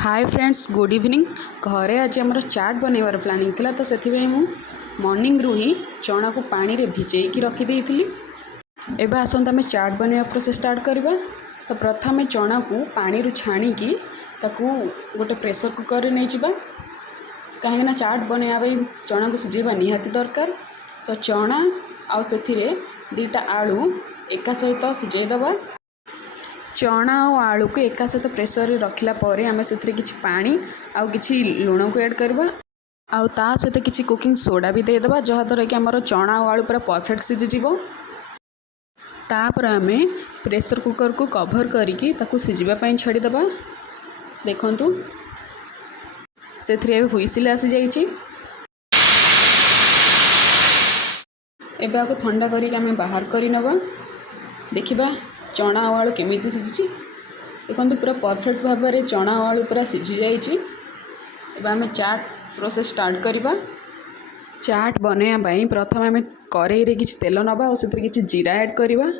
Hi friends good evening. घरे आज आमर चाट बनइबार प्लानिंग थिला तो से मॉर्निंग रु ही चना को पानी रे भिजेकी रखीदे। एबे आसत आम चाट बनइबा प्रोसेस स्टार्ट करवा। तो प्रथम चना को पानी रू छाणिकी ताकू गोटे प्रेशर कुकर रे नहीं जावा, कहीं चाट बनइबा चना को सिझेबा निहाती दरकार। तो चना आउ से दीटा आलू एका सहित सिझेदेवा। चना और आलू को एका सहित प्रेसर रखला परे आमे से किछि पानी आउ किछि लुण को ऐड करबा आउ ता सहित किछि कुकिंग सोडा भी देदेबा, जहाँद्वारा कि आमर चना और आलू पूरा परफेक्ट सिझीजिवो। तापर आमे प्रेसर कुकर को कवर करिकी ताकू सिझिबा पई छाड़ीदेबा। देखंतु से हुइसिल आसी जाइछि। एबे आको ठंडा करिक आमे बाहर करि नबा। देखिबा चना और आलू केमिति सिझी। देखो पूरा परफेक्ट भाव में चना और आलू पूरा सिझी जाइए। एबे आमे चाट प्रोसेस स्टार्ट करवा। चाट बनइबा प्रथम आमे कड़ाई रे किछि तेल नबा और से किछि जीरा ऐड करवा।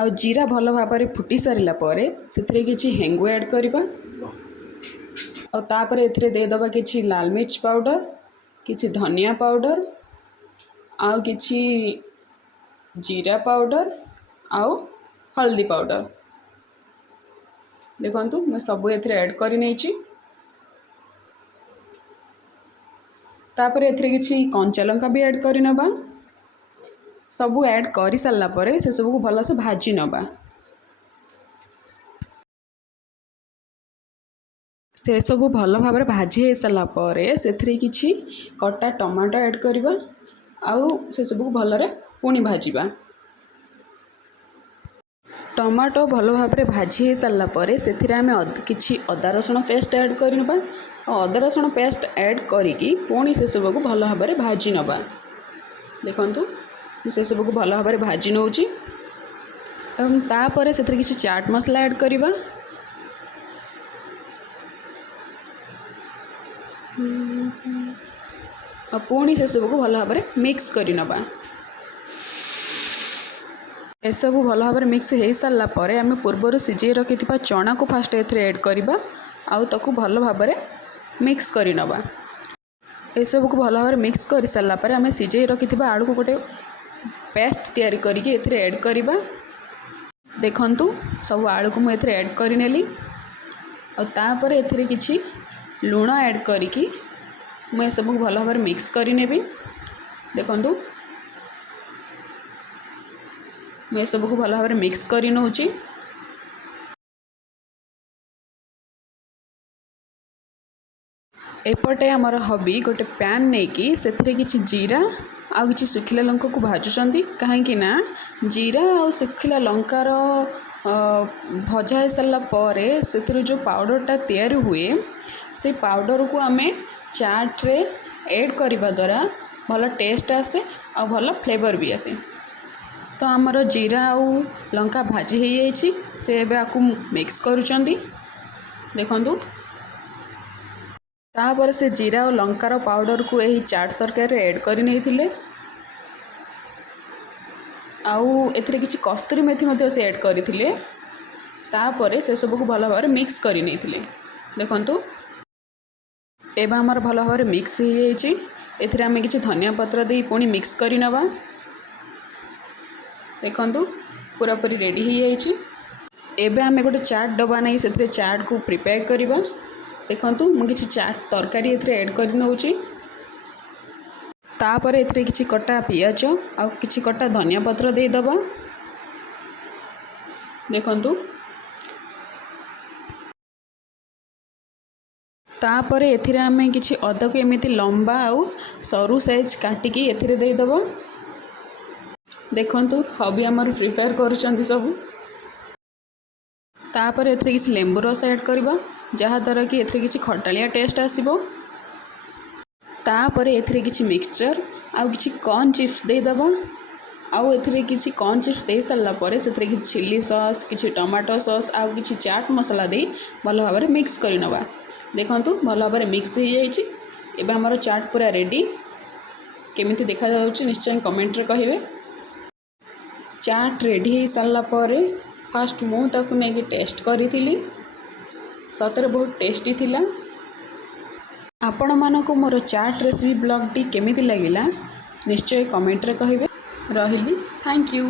आ जीरा भल भाव में फुटी सारा परे से किछि हेंगु ऐड करवा। और तापर एथिरे देदेबा किछि लाल मिर्च पाउडर, किछि धनिया पाउडर, आउ किछि जीरा पाउडर आउ हल्दी पाउडर। देखंतु मैं सब एथिरे ऐड करि नेछि। तापर एथिरे किछि कंचा लंका भी ऐड करि नबा। सब ऐड करि सारला परे से सब को भल से भाजी नबा। से सब भल भाव में भाजी हो सारा परे सेथिरे किछि कटा टमाटो ऐड करबा आउ से सब को भल पुणी भाजीबा। टमाटो भल भाव में भाजी हो सारा परे सेथिरे आमे किछि अदा रसुण पेस्ट ऐड करबा। अदा रसुण पेस्ट ऐड करिकी पुणी से सब को भल भाव में भाजी नबा। देखंतु से सब को भल भाव में भाजी नउची। एवं तापर सेथिरे किछि चाट मसला ऐड करबा। पुणी से सब को भल भाव में मिक्स करि नबा। एसबू भल भाव में मिक्स हो सारा पर आम पूर्वर सिझे रखि चना को फास्ट एथरे ऐड करवा आउ ताकू भल भाव में मिक्स कर नबा। एसबू को भल भाव में मिक्स कर सारा पर आम सिझे रखि आलू को गोटे पेस्ट तैयारी करके एथरे ऐड करवा। देखंतु सब आलू को मुझे ऐड करनेली और तापर एथरे किछि लुण ऐड करिकी मुझे सब भल भाव में मिक्स करनेबी। देखंतु मैं सब को भल भाव में मिक्स कर नउची। एपटे आमर हबी गोटे पैन नहीं कि से किछि जीरा आ किछि सुखिला लंका को भाजुचंदी, कहीं ना जीरा और सुखिला लंकार भजा हो सारा परे से जो पाउडरटा तैयारी हुए से पाउडर को आमे चाट रे ऐड करबा द्वारा भल टेस्ट आसे और भल फ्लेवर भी आसे। तो आमर जीरा आउ लंका भाजी हो जाइए से एबे आकु मिक्स करुचंदी। देखंतु तापर से जीरा और लंकार पाउडर को यही चाट तरकारी ऐड कर नहीं आउ एथिरे किछि कस्तूरी मेथी मध्य से ऐड करथिले। तापर से सब को भल भाव मिक्स कर नहीं। देखंतु एबे आमर भल भाव मिक्स हो जाइए। एथिरे आमे किछि धनिया पत्र दे पुणी मिक्स कर नबा। देखंतु पूरा पूरी रेडी हो जाइए। एबे आमे गोटे चाट डब्बा नहीं से चाट को प्रिपेयर करवा। देखंतु मु किछि चाट तरकारी एथरे ऐड कर नउची। तापर एथरे किछि कटा पियाज आ किछि कटा धनिया पत्र दे दबा। देखंतु तापर एथिरे आमे किछि अदा को एमिति लंबा आउ सरू साइज काटिकी एथिरे दे दबा। देखंतु हबी आमर प्रिपेयर करुचंदी सब। तापर एथरे किछि लेंबू रस ऐड करबा जहाँद्वारा कि एथरे किछि खटालिया टेस्ट आसीबो। तापर एथरे किछि मिक्सचर आउ किछि कॉर्न चिप्स दे दबा। आउ एथरे किछि कॉर्न चिप्स दे सारला परे सेथरे किछि चिल्ली सॉस, किछि टमाटो सॉस आउ किछि चाट मसला दे भल भाव में मिक्स कर नबा। देखंतु भल भाव में मिक्स हो जाइए। एबे हमर चाट पूरा रेडी। केमिति देखा जाउछि निश्चय कमेंट रे कहिबे। चाट रेडी हो सारा पर फास्ट मु ताकू नहीं टेस्ट करी सतरे बहुत टेस्टी थिला। आपणमानंकु मोर चाट रेसिपी ब्लॉगटी केमिति लागिला निश्चय कमेंट रे कहिबे। रहिली, थैंक यू।